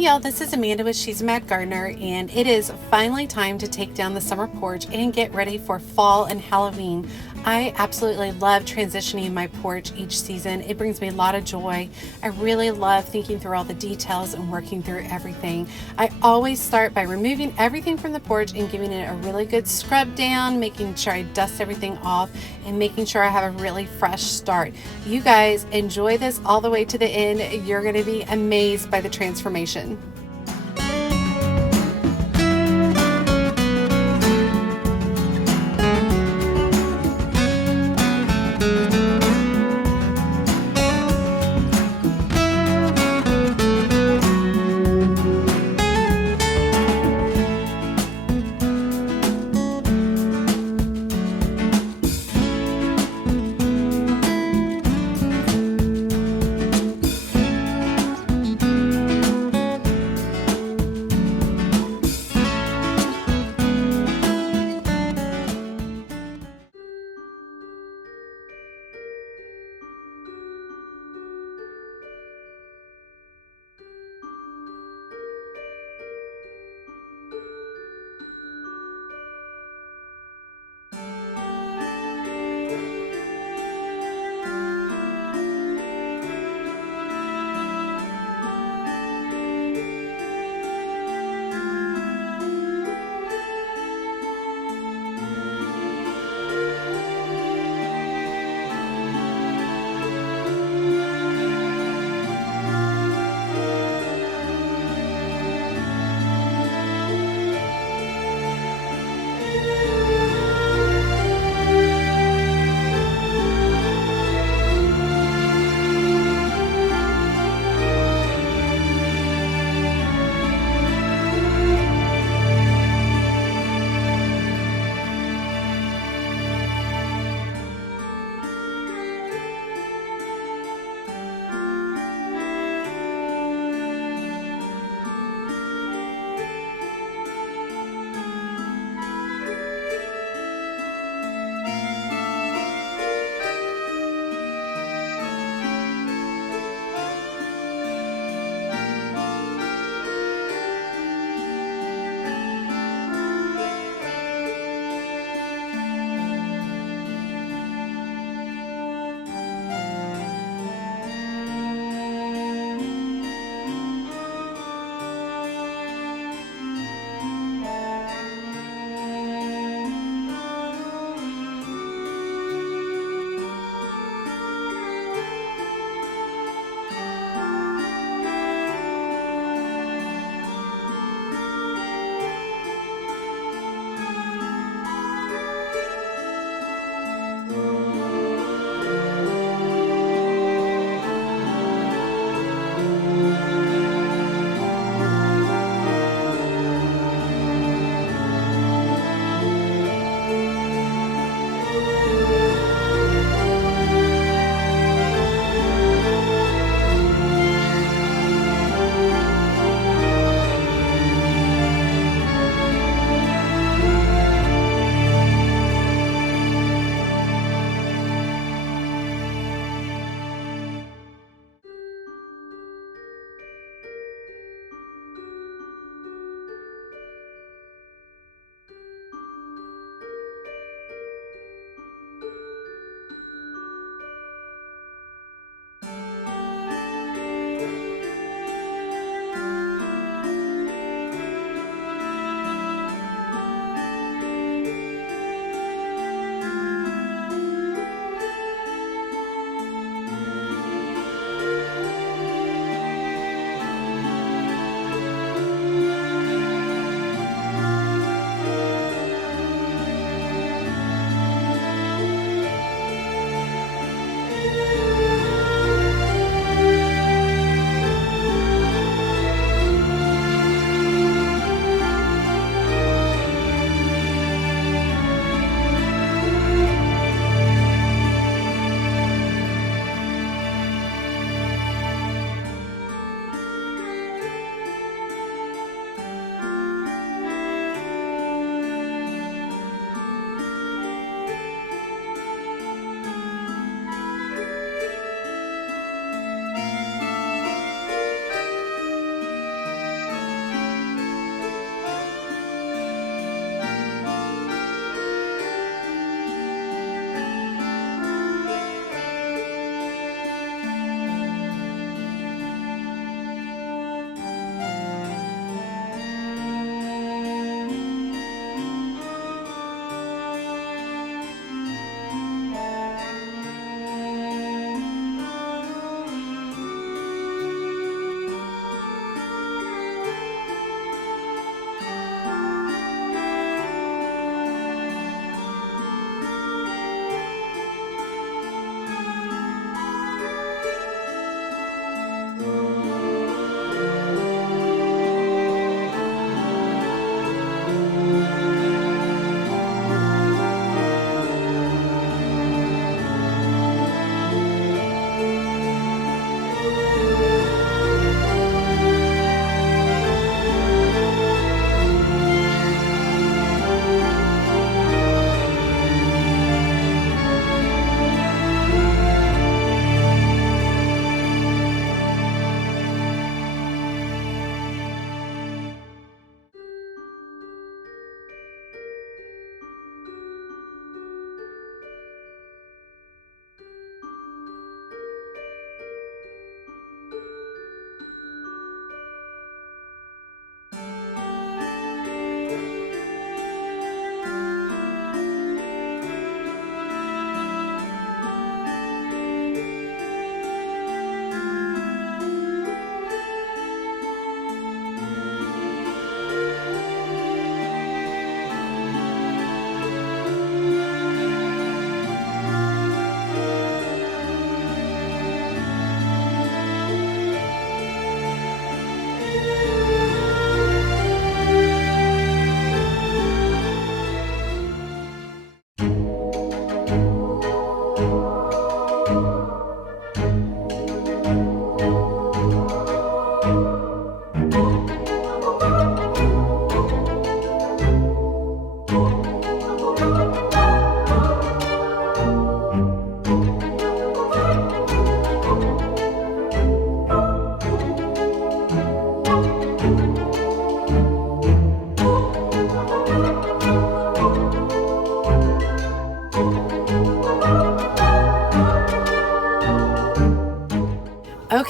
y'all, this is Amanda with She's a Mad Gardener, and it is finally time to take down the summer porch and get ready for fall and Halloween. I absolutely love transitioning my porch each season. It brings me a lot of joy. I really love thinking through all the details and working through everything. I always start by removing everything from the porch and giving it a really good scrub down, making sure I dust everything off and making sure I have a really fresh start. You guys enjoy this all the way to the end. You're going to be amazed by the transformation.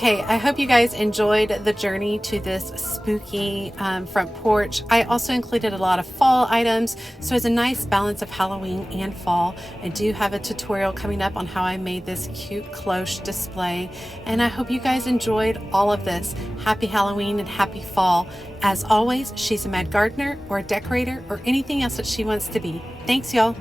Okay, I hope you guys enjoyed the journey to this spooky front porch. I also included a lot of fall items, so it's a nice balance of Halloween and fall. I do have a tutorial coming up on how I made this cute cloche display, and I hope you guys enjoyed all of this. Happy Halloween and happy fall. As always, she's a mad gardener or a decorator or anything else that she wants to be. Thanks, y'all.